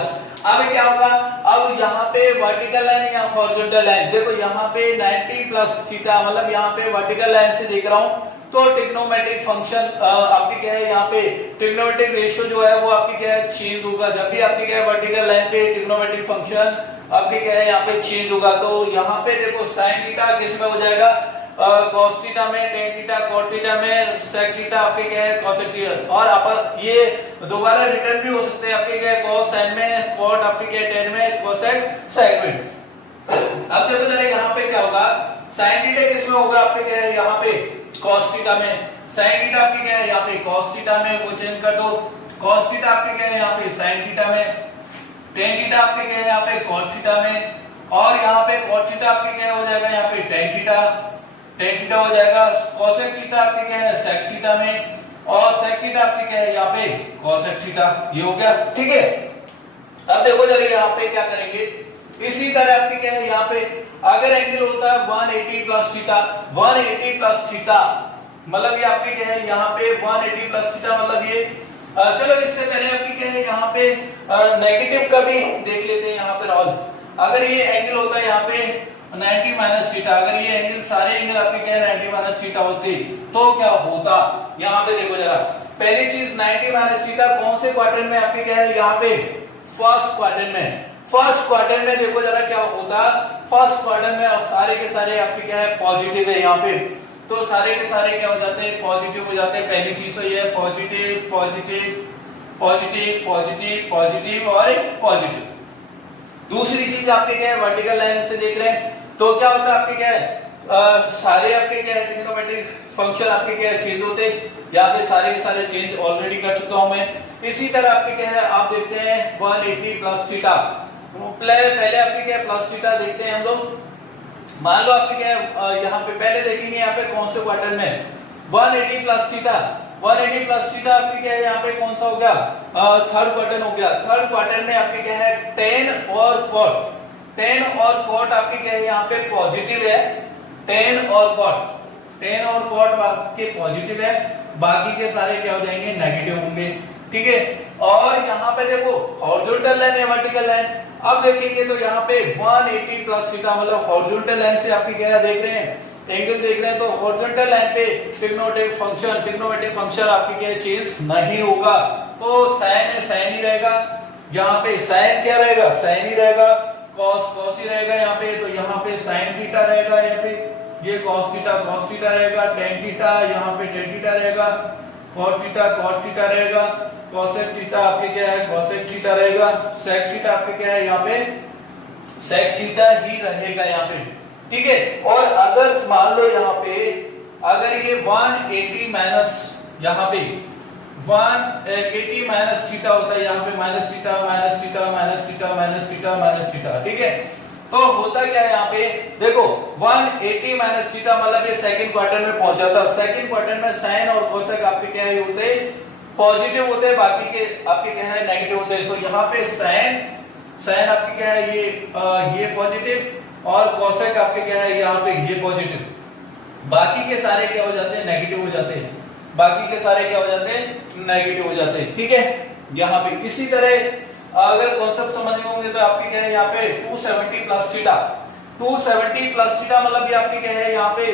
अब क्या होगा, अब यहाँ पे वर्टिकल लाइन या हॉरिजॉन्टल लाइन, देखो यहाँ पे 90 प्लस थीटा, मतलब यहाँ पे वर्टिकल लाइन से देख रहा हूँ तो ट्रिग्नोमेट्रिक फंक्शन आपकी क्या है, यहाँ पे ट्रिग्नोमेट्रिक रेशियो जो है वो आपकी क्या है चेंज होगा। जब भी आपकी क्या है वर्टिकल लाइन पे ट्रिग्नोमेट्रिक फंक्शन आपके क्या है यहाँ पे चेंज होगा। तो यहाँ पे देखो साइन थीटा किस में हो जाएगा, cos थीटा में, tan थीटा cot थीटा में, sec थीटा आपके क्या है cosec थीटा। और आप ये दोबारा रिटर्न भी हो सकते हैं आपके क्या है cos sin में, cot आपके क्या है tan में, cosec sec में। अब देखो जरा यहाँ पे क्या होगा, sin थीटा किस में होगा आपके क्या है यहाँ पे cos थीटा में, sin थीटा आपके क्या है यहाँ पे cos थीटा में, वो चेंज कर दो। cos थीटा आपके क्या है यहाँ पे sin थीटा में, tan थीटा आपके क्या है यहाँ पे cot थीटा में, और यहाँ पे cot थीटा आपके क्या हो जाएगा यहाँ पे tan थीटा, tan थीटा हो जाएगा। cosec थीटा आपके क्या है sec थीटा में, और sec थीटा आपके क्या है यहाँ पे cosec थीटा। ये हो गया, ठीक है। अब देखो जरा यहाँ पे क्या करेंगे, इसी तरह आपके क्या है यहाँ पे अगर एंगल होता है 180 प्लस थीटा, 180 प्लस थीटा मतलब ये आपके क्या है यहाँ पे 180 प्लस थीटा, मतलब ये चलो इससे पहले आपके क्या है यहाँ पे नेगेटिव का भी देख लेते हैं यहाँ पे रोल। अगर ये एंगल होता है यहाँ पे 90 माइनस थीटा, अगर ये एंगल सारे एंगल आपके क्या है 90 माइनस थीटा होते तो क्या होता, यहाँ पे देखो जरा। पहली चीज 90 माइनस थीटा कौन से क्वार्टर में आपके क्या है यहाँ पे फर्स्ट क्वार्टर में, फर्स्ट क्वार्टर में देखो जरा क्या होता, फर्स्ट क्वार्टर में सारे के सारे आपके क्या है पॉजिटिव है यहाँ पे, तो सारे के सारे क्या हो जाते हैं पॉजिटिव हो जाते हैं। पहली चीज तो ये है positive positive positive positive positive और पॉजिटिव। दूसरी चीज आपके क्या है वर्टिकल लाइन से देख रहे हैं तो क्या होता है आपके क्या है सारे आपके क्या है ट्रिग्नोमेट्रिक फंक्शन आपके क्या है चेंज होते, यहाँ पे सारे के सारे चेंज ऑलरेडी कर चुका हूं मैं। इसी तरह आपके क्या है आप देखते हैं 180 प्लस थीटा, पहले आपके क्या है प्लस थीटा देखते हैं हम लोग। मान लो आपके क्या है यहाँ पे पहले देखेंगे यहाँ पे कौन से क्वार्टर में 180 प्लस थीटा, 180 प्लस थीटा आपके क्या है यहाँ पे कौन सा हो गया थर्ड क्वार्टर हो गया। थर्ड क्वार्टर में आपके क्या है tan और cot, tan और cot आपके क्या है यहाँ पे पॉजिटिव है, tan और cot आपके पॉजिटिव है, बाकी के सारे क्या हो जाएंगे नेगेटिव होंगे, ठीक है। और यहाँ पे देखो हॉरिजॉन्टल लाइन या वर्टिकल लाइन, अब देखेंगे तो यहाँ पे 180 प्लस थीटा मतलब हॉरिजॉन्टल लाइन से आपके क्या देख रहे हैं एंगल देख रहे हैं, तो हॉरिजॉन्टल लाइन पे ट्रिग्नोमेट्रिक फंक्शन आपके क्या चेंज नहीं होगा, तो sin है sin ही रहेगा। यहाँ पे sin क्या रहेगा sin ही रहेगा, cos ही रहेगा यहाँ पे, तो यहाँ पे sin थीटा रहेगा, यहाँ पे ये cos थीटा रहेगा, tan थीटा यहाँ पे tan थीटा रहेगा, cot थीटा रहेगा, cosec थीटा आपके क्या है cosec थीटा रहेगा, sec थीटा आपके क्या है यहाँ पे sec थीटा ही रहेगा यहाँ पे, ठीक है। और अगर मान लो यहाँ पे अगर ये 180 माइनस यहाँ पे 180 माइनस थीटा होता है, यहाँ पे minus theta minus theta minus theta minus theta minus theta, ठीक है। तो होता क्या है यहाँ पे देखो 180 माइनस थीटा मतलब ये सेकंड क्वार्टर में पहुंचा था, सेकंड क्वार्टर में साइन और कोसेक आपके क्या है होते पॉजिटिव होते हैं, बाकी के आपके क्या है नेगेटिव होते हैं। तो यहाँ पे साइन आपके क्या है ये पॉजिटिव और कोसेक आपके क्या है यहाँ पे ये पॉजिटिव, बाकी के सारे क्या हो जाते हैं नेगेटिव हो जाते हैं, बाकी के सारे क्या हो जाते हैं नेगेटिव हो जाते हैं, ठीक है। यहाँ पे इसी तरह अगर कॉन्सेप्ट समझ में होंगे तो आपके क्या है यहाँ पे 270 प्लस थीटा, 270 प्लस थीटा मतलब ये आपके क्या है यहाँ पे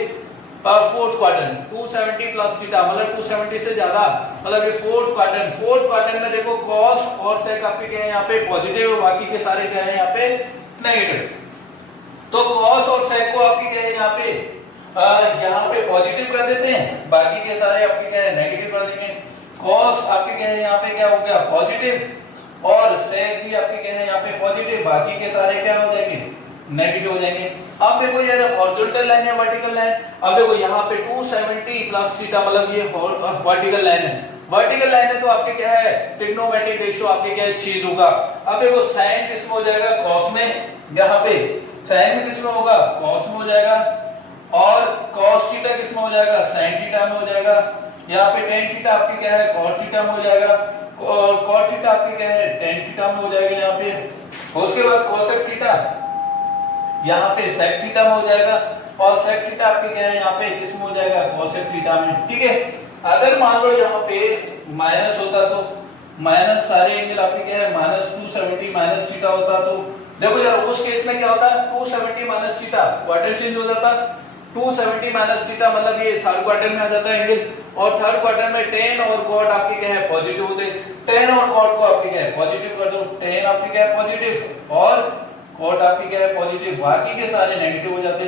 फोर्थ क्वार्टर, 270 प्लस थीटा मतलब 270 से ज्यादा मतलब ये फोर्थ क्वार्टर में देखो cos और sec आपके क्या है यहाँ पे पॉजिटिव, बाकी के सारे क्या है यहाँ पे नेगेटिव। तो cos और sec को आपके क्या है यहाँ पे पॉजिटिव कर देते हैं, बाकी के सारे आपके क्या है नेगेटिव कर देंगे। cos आपके क्या है यहाँ पे क्या हो गया पॉजिटिव और sec भी आपके क्या है यहाँ पे पॉजिटिव, बाकी के सारे क्या हो जाएंगे नेगेटिव हो जाएंगे। अब देखो यार हॉरिजॉन्टल लाइन या वर्टिकल लाइन, अब देखो यहाँ पे 270 प्लस थीटा मतलब ये वर्टिकल लाइन है, वर्टिकल लाइन है तो आपके क्या है ट्रिग्नोमेट्रिक रेशियो आपके क्या है चेंज होगा। अब देखो साइन किस में हो जाएगा cos में, यहाँ पे साइन में किस में होगा cos में हो जाएगा, और cos थीटा किस में हो जाएगा sin थीटा में हो जाएगा, यहाँ पे tan थीटा आपके क्या है cot थीटा में हो जाएगा, और cot थीटा आपके क्या है tan थीटा में हो जाएगा यहाँ पे, उसके बाद cosec थीटा यहाँ पे sec थीटा में हो जाएगा, और sec थीटा आपके क्या है यहाँ पे किसमें हो जाएगा cosec थीटा में, ठीक है। अगर मान लो यहाँ पे माइनस होता तो माइनस सारे एंगल आपके क्या है -270 माइनस थीटा होता तो देखो यार उस केस में क्या होता है 270 माइनस थीटा क्वाड्रेंट चेंज हो जाता, 270 माइनस थीटा मतलब ये थर्ड क्वाड्रेंट में आ जाता है एंगल, और थर्ड क्वाड्रेंट में tan और cot आपके क्या है पॉजिटिव होते, tan और cot को आपके क्या है पॉजिटिव कर दो, tan आपके क्या है पॉजिटिव और cot आपके क्या है पॉजिटिव, बाकी के सारे नेगेटिव हो जाते,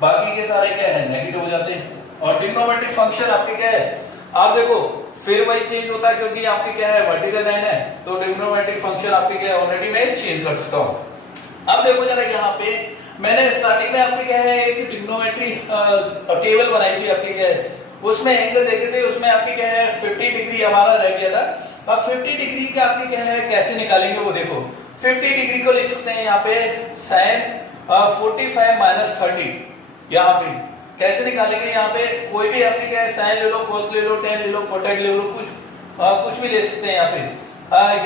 बाकी के सारे क्या है नेगेटिव हो जाते, और ट्रिग्नोमेट्रिक फंक्शन आपके क्या है आप देखो फिर वही चेंज होता है क्योंकि आपके क्या है वर्टिकल लाइन है, तो ट्रिग्नोमेट्रिक फंक्शन आपके क्या है ऑलरेडी मैं चेंज कर सकता हूं। अब देखो जरा यहाँ पे मैंने स्टार्टिंग में आपके क्या है एक ट्रिग्नोमेट्री टेबल बनाई थी आपके क्या है, उसमें एंगल देखे थे, उसमें आपके क्या है 50 डिग्री हमारा रह गया था। अब 50 डिग्री का आपके क्या है कैसे निकालेंगे वो देखो, 50 डिग्री को लिख सकते हैं यहाँ पे sin 45 माइनस 30, यहाँ पे कैसे निकालेंगे, यहाँ पे कोई भी आपके क्या है साइन ले लो, cos ले लो, tan ले लो, कोटेक ले लो, कुछ भी ले सकते हैं यहाँ पे।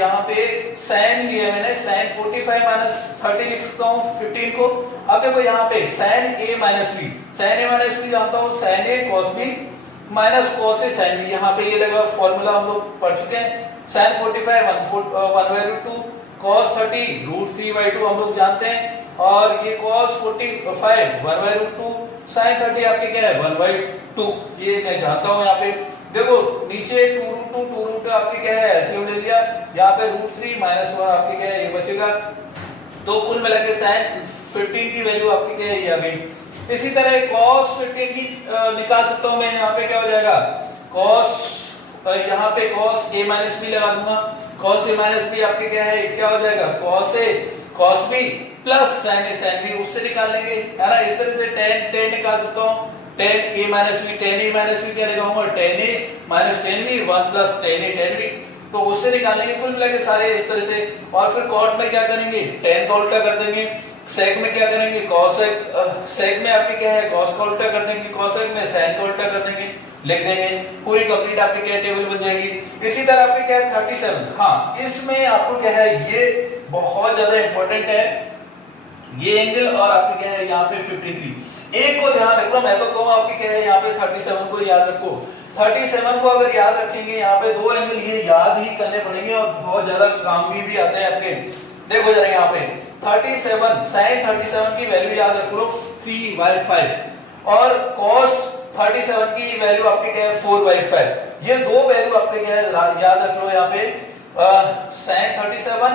यहाँ पे sin लिया मैंने, sin 45 माइनस 30 लिख सकता हूँ 15 को। अब देखो यहाँ पे sin a minus b, sin a minus b जानता हूँ sin a cos b minus cos a sin b, यहाँ पे ये लगा फॉर्मूला हम लोग पढ़ चुके हैं। sin 45 1/2 cos 30 √3/2 हम लोग जानते हैं, और ये cos 45 1/2 sin 30 आपके क्या है 1/2, ये मैं जानता हूँ। यहाँ पे देखो नीचे 2√2 आपके क्या है एलसीएम ले लिया, यहाँ पे √3 माइनस 1 आपके क्या है ये बचेगा, तो कुल मिला के sin 15 की वैल्यू आपकी क्या है ये आ गई। इसी तरह cos 15 की निकाल सकता हूँ मैं, यहाँ पे क्या हो जाएगा cos, यहाँ पे cos a माइनस b लगा दूंगा, cos a माइनस b आपके क्या है क्या हो जाएगा cos a cos b plus sin a sin b, उससे निकाल लेंगे है ना। इस तरह से tan निकाल सकता हूँ, tan a minus b, tan a minus b क्या लगाऊंगा tan a minus tan b 1 plus tan a tan b, तो उससे निकाल लेंगे कुल मिला के सारे इस तरह से। और फिर cot में क्या करेंगे tan का उल्टा कर देंगे, sec में क्या करेंगे cosec, sec में आपके क्या है cos का उल्टा कर देंगे, cosec में sin का उल्टा कर देंगे, लिख देंगे, पूरी कंप्लीट आपकी क्या टेबल बन जाएगी। इसी तरह आपके क्या है 37, हाँ इसमें आपको क्या है ये बहुत ज्यादा इंपॉर्टेंट है ये एंगल, और आपके क्या है यहाँ पे 53, एक को ध्यान रखो, मैं तो कहूँ आपके क्या है यहाँ पे 37 को याद रखो, 37 को अगर याद रखेंगे यहाँ पे दो एंगल ये याद ही करने पड़ेंगे और बहुत ज्यादा काम भी आते हैं आपके। देखो जरा यहाँ पे 37 sin 37 की वैल्यू याद रख लो 3/5 और cos 37 की वैल्यू आपके क्या है 4/5, ये दो वैल्यू आपके क्या है याद रख लो यहाँ पे sin 37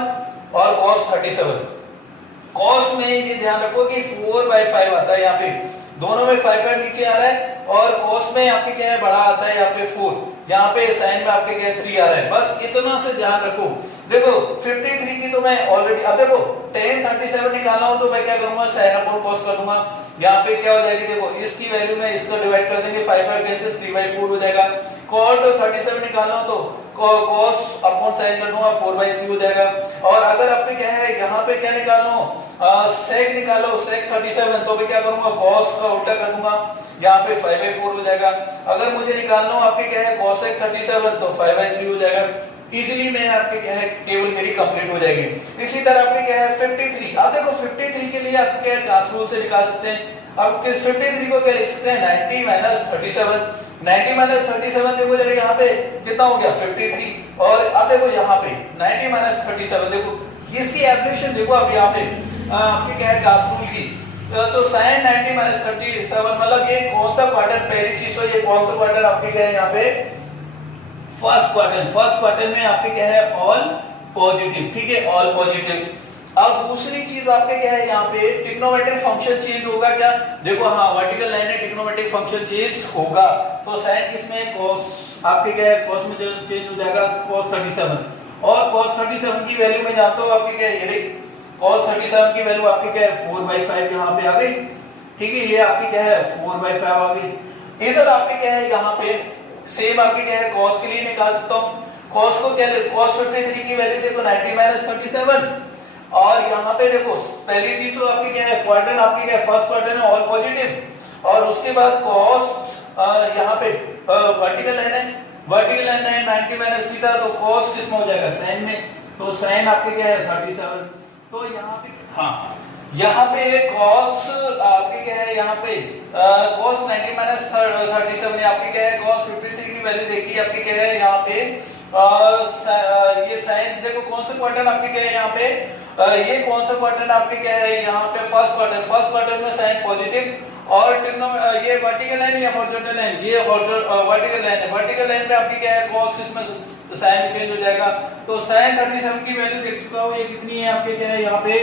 और cos 37। cos में ये ध्यान रखो कि 4/5 आता है यहाँ पे, दोनों में 5 नीचे आ रहा है, और cos में आपके क्या है बड़ा आता है यहाँ पे 4, यहाँ पे sin में आपके क्या है 3 आ रहा है, बस इतना से ध्यान रखो। देखो 53 की तो मैं ऑलरेडी, अब देखो tan 37 निकालना हो तो मैं क्या करूंगा sin अपॉन cos कर दूंगा, यहाँ पे क्या हो जाएगी देखो इसकी वैल्यू में इसको डिवाइड कर देंगे 5 कैंसिल 3/4 हो जाएगा, cot 37 निकालना हो तो cos अपॉन sin कर दूंगा 4/3 हो जाएगा। और अगर आपके क्या है यहाँ पे क्या निकालना हो sec निकालो sec 37, तो मैं क्या करूंगा cos का उल्टा कर दूंगा, यहाँ पे 5/4 हो जाएगा। अगर मुझे निकालना हो आपके क्या है cosec 37 तो 5/3 हो जाएगा। इजीली में आपके क्या है टेबल मेरी कंप्लीट हो जाएगी। इसी तरह आपके क्या है 53, अब देखो 53 के लिए आप क्या है ट्रांसपोज से निकाल सकते हैं। अब 53 को क्या लिख सकते हैं 90 माइनस 37, 90 माइनस 37 देखो जरा यहाँ पे कितना हो गया 53, और अब देखो यहाँ पे 90 माइनस 37 देखो इसकी एप्लीकेशन देखो अब यहाँ पे आपके क्या है ट्रांसपोज की, तो sin 90 माइनस 37 मतलब ये कौन सा क्वाड्रेंट, पहली चीज तो ये कौन सा क्वाड्रेंट आपके क्या है यहाँ पे फर्स्ट क्वाड्रेंट में आपके क्या है ऑल पॉजिटिव, ठीक है ऑल पॉजिटिव। अब दूसरी चीज आपके क्या है यहाँ पे ट्रिग्नोमेट्रिक फंक्शन चेंज होगा क्या, देखो हाँ वर्टिकल लाइन है ट्रिग्नोमेट्रिक फंक्शन चेंज होगा, तो sin किसमें cos आपके क्या है cos में चेंज हो जाएगा cos 37, और cos 37 की वैल्यू में जानता हूँ आपके क्या है ये cos 37 की वैल्यू आपके क्या है 4/5 यहाँ पे आ गई, ठीक है ये आपकी क्या है 4/5 आ गई। इधर आपके क्या है यहाँ पे सेम आपके क्या है cos के लिए निकाल सकता हूँ, cos को क्या cos 53 की वैल्यू देखो 90 माइनस 37, और यहाँ पे देखो पहली चीज तो आपकी क्या है क्वाड्रेंट आपकी क्या है फर्स्ट क्वाड्रेंट है ऑल पॉजिटिव, और उसके बाद cos यहाँ पे वर्टिकल लाइन है, वर्टिकल लाइन है 90 माइनस थीटा, तो cos किसमें हो जाएगा sin में, तो sin आपके क्या है 37, तो यहाँ पे हाँ यहाँ पे cos आपकी क्या है, यहाँ पे cos 90 माइनस 37 आपकी क्या है, cos 53 की वैल्यू देखिए आपकी क्या है यहाँ पे, ये साइन देखो कौन सा क्वाड्रेंट आपके क्या है यहाँ पे, ये कौन सा क्वाड्रेंट आपके क्या है यहाँ पे, फर्स्ट क्वाड्रेंट में साइन पॉजिटिव और ये वर्टिकल लाइन या हॉरिजॉन्टल लाइन, ये वर्टिकल लाइन है, वर्टिकल लाइन पे आपकी क्या है cos इसमें साइन चेंज हो जाएगा। तो साइन 37 की वैल्यू देख चुका हूं, ये कितनी है आपके क्या है यहाँ पे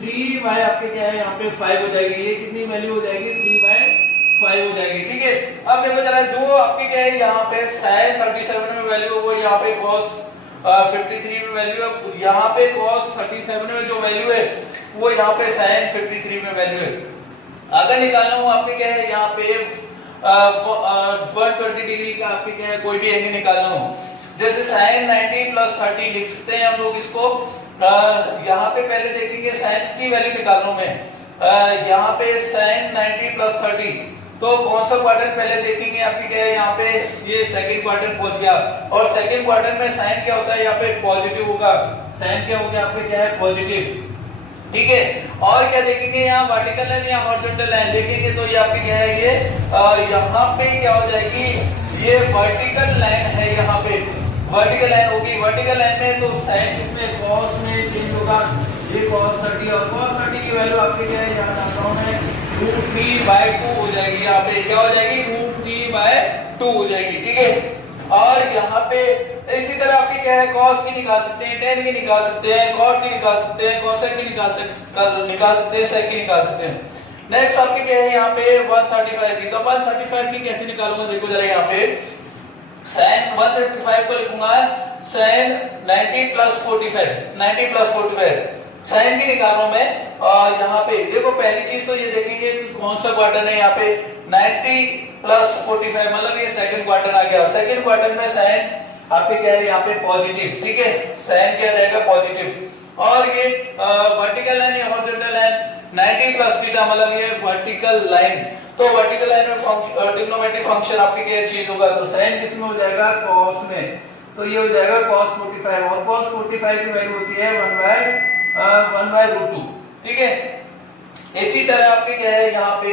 3 आपके क्या है यहाँ पे 5 हो जाएगी, ये कितनी वैल्यू हो जाएगी 3/5 हो जाएगी। ठीक है, अब देखो जरा जो आपके क्या है यहाँ पे साइन 37 में वैल्यू वो यहाँ पे cos 53 में वैल्यू है, यहाँ पे cos 37 में जो वैल्यू है वो यहाँ पे साइन 53 में वैल्यू है। अगर निकालना हो आपके क्या है यहाँ पे 120 डिग्री का आपके क्या है कोई भी एंगल निकालना हो, जैसे साइन 90 प्लस 30 लिख सकते हैं हम लोग इसको। यहाँ पे पहले देखेंगे साइन की वैल्यू निकाल रहा हूं मैं, यहाँ पे साइन 90 प्लस 30, तो कौन सा क्वाड्रेंट पहले देखेंगे आपकी क्या है यहाँ पे, ये सेकंड क्वाड्रेंट पहुंच गया, और सेकंड क्वाड्रेंट में साइन क्या होता है यहाँ पे पॉजिटिव होगा, साइन क्या हो गया आपके क्या है पॉजिटिव। ठीक है, और क्या देखेंगे यहाँ वर्टिकल लाइन या हॉरिजॉन्टल लाइन देखेंगे तो ये आपकी क्या है ये यहाँ पे क्या हो जाएगी, ये वर्टिकल लाइन है, यहाँ पे वर्टिकल लाइन होगी, वर्टिकल लाइन में तो साइन किसमें cos में चेंज होगा, ये cos 30 और cos 30 की वैल्यू आपके क्या है यहाँ डालता हूं मैं √3/2 हो जाएगी, यहाँ पे क्या हो जाएगी √3/2 हो जाएगी। ठीक है, और यहाँ पे इसी तरह आपकी क्या है cos की निकाल सकते हैं, tan की निकाल सकते हैं, cot की निकाल सकते हैं, cosec की निकाल सकते हैं, sec की निकाल सकते हैं। नेक्स्ट आपके क्या है यहाँ पे 135 की, तो 135 की कैसे निकालूंगा देखो जरा, यहाँ पे sin 135 को लिखूंगा sin 90 प्लस 45, 90 प्लस 45 साइन की निकाल रहा हूं मैं, और यहाँ पे देखो पहली चीज तो ये देखेंगे कौन सा क्वाड्रेंट है यहाँ पे 90 प्लस 45 मतलब ये सेकंड क्वाड्रेंट आ गया, सेकंड क्वाड्रेंट में साइन आपके क्या है यहाँ पे पॉजिटिव। ठीक है, साइन क्या रहेगा पॉजिटिव, और ये वर्टिकल लाइन या हॉरिजॉन्टल लाइन 90 प्लस थीटा मतलब ये वर्टिकल लाइन, तो वर्टिकल लाइन में ट्रिग्नोमेट्रिक फंक्शन आपके क्या चेंज होगा, तो साइन किसमें हो जाएगा cos में, तो ये हो जाएगा cos 45, और cos 45 की वैल्यू होती है 1/√2। ठीक है, इसी तरह आपके क्या है यहाँ पे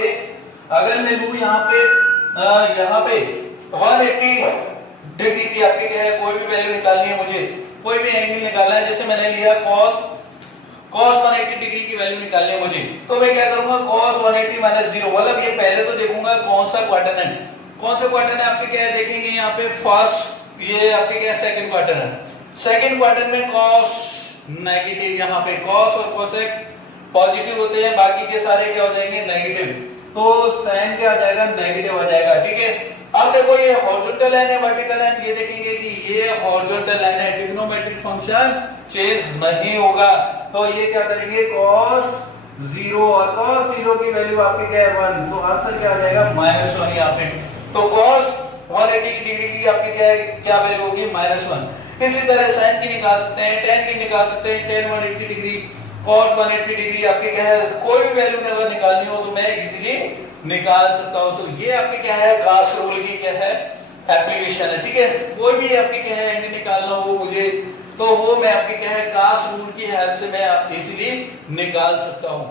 अगर मैं लूं यहाँ पे 180 डिग्री की आपके क्या है कोई भी वैल्यू निकालनी है, मुझे कोई भी एंगल निकालना है, जैसे मैंने लिया cos 180 डिग्री की वैल्यू निकालनी है मुझे, तो मैं क्या करूंगा cos 180 माइनस 0, मतलब ये पहले तो देखूंगा कौन सा क्वाड्रेंट है, कौन सा क्वाड्रेंट है आपके क्या है देखेंगे यहाँ पे फर्स्ट, ये आपके क्या सेकंड क्वाड्रेंट है, सेकंड क्वाड्रेंट में cos नेगेटिव, यहाँ पे cos और cosec पॉजिटिव होते हैं, बाकी के सारे क्या हो जाएंगे नेगेटिव, तो साइन क्या आ जाएगा नेगेटिव आ जाएगा। ठीक है, अब देखो ये हॉरिजॉन्टल लाइन है वर्टिकल लाइन, ये देखेंगे कि ये हॉरिजॉन्टल लाइन है, ट्रिग्नोमेट्रिक फंक्शन चेंज नहीं होगा, तो ये क्या करेंगे cos 0, और cos 0 की वैल्यू आपकी क्या है 1, तो आंसर क्या आ जाएगा -1 यहाँ पे, तो cos 180 डिग्री की आपकी क्या है क्या वैल्यू होगी -1। इसी तरह साइन की निकाल सकते हैं, tan की निकाल सकते हैं, tan 180 डिग्री, cot 180 डिग्री आपके क्या है कोई भी वैल्यू अगर निकालनी हो तो मैं इजीली निकाल सकता हूं। तो ये आपके क्या है गाउस रूल की क्या है एप्लीकेशन है। ठीक है, कोई भी आपके क्या है एंगल निकालना हो मुझे तो वो मैं आपके क्या है गाउस रूल की हेल्प से मैं इजीली निकाल सकता हूं।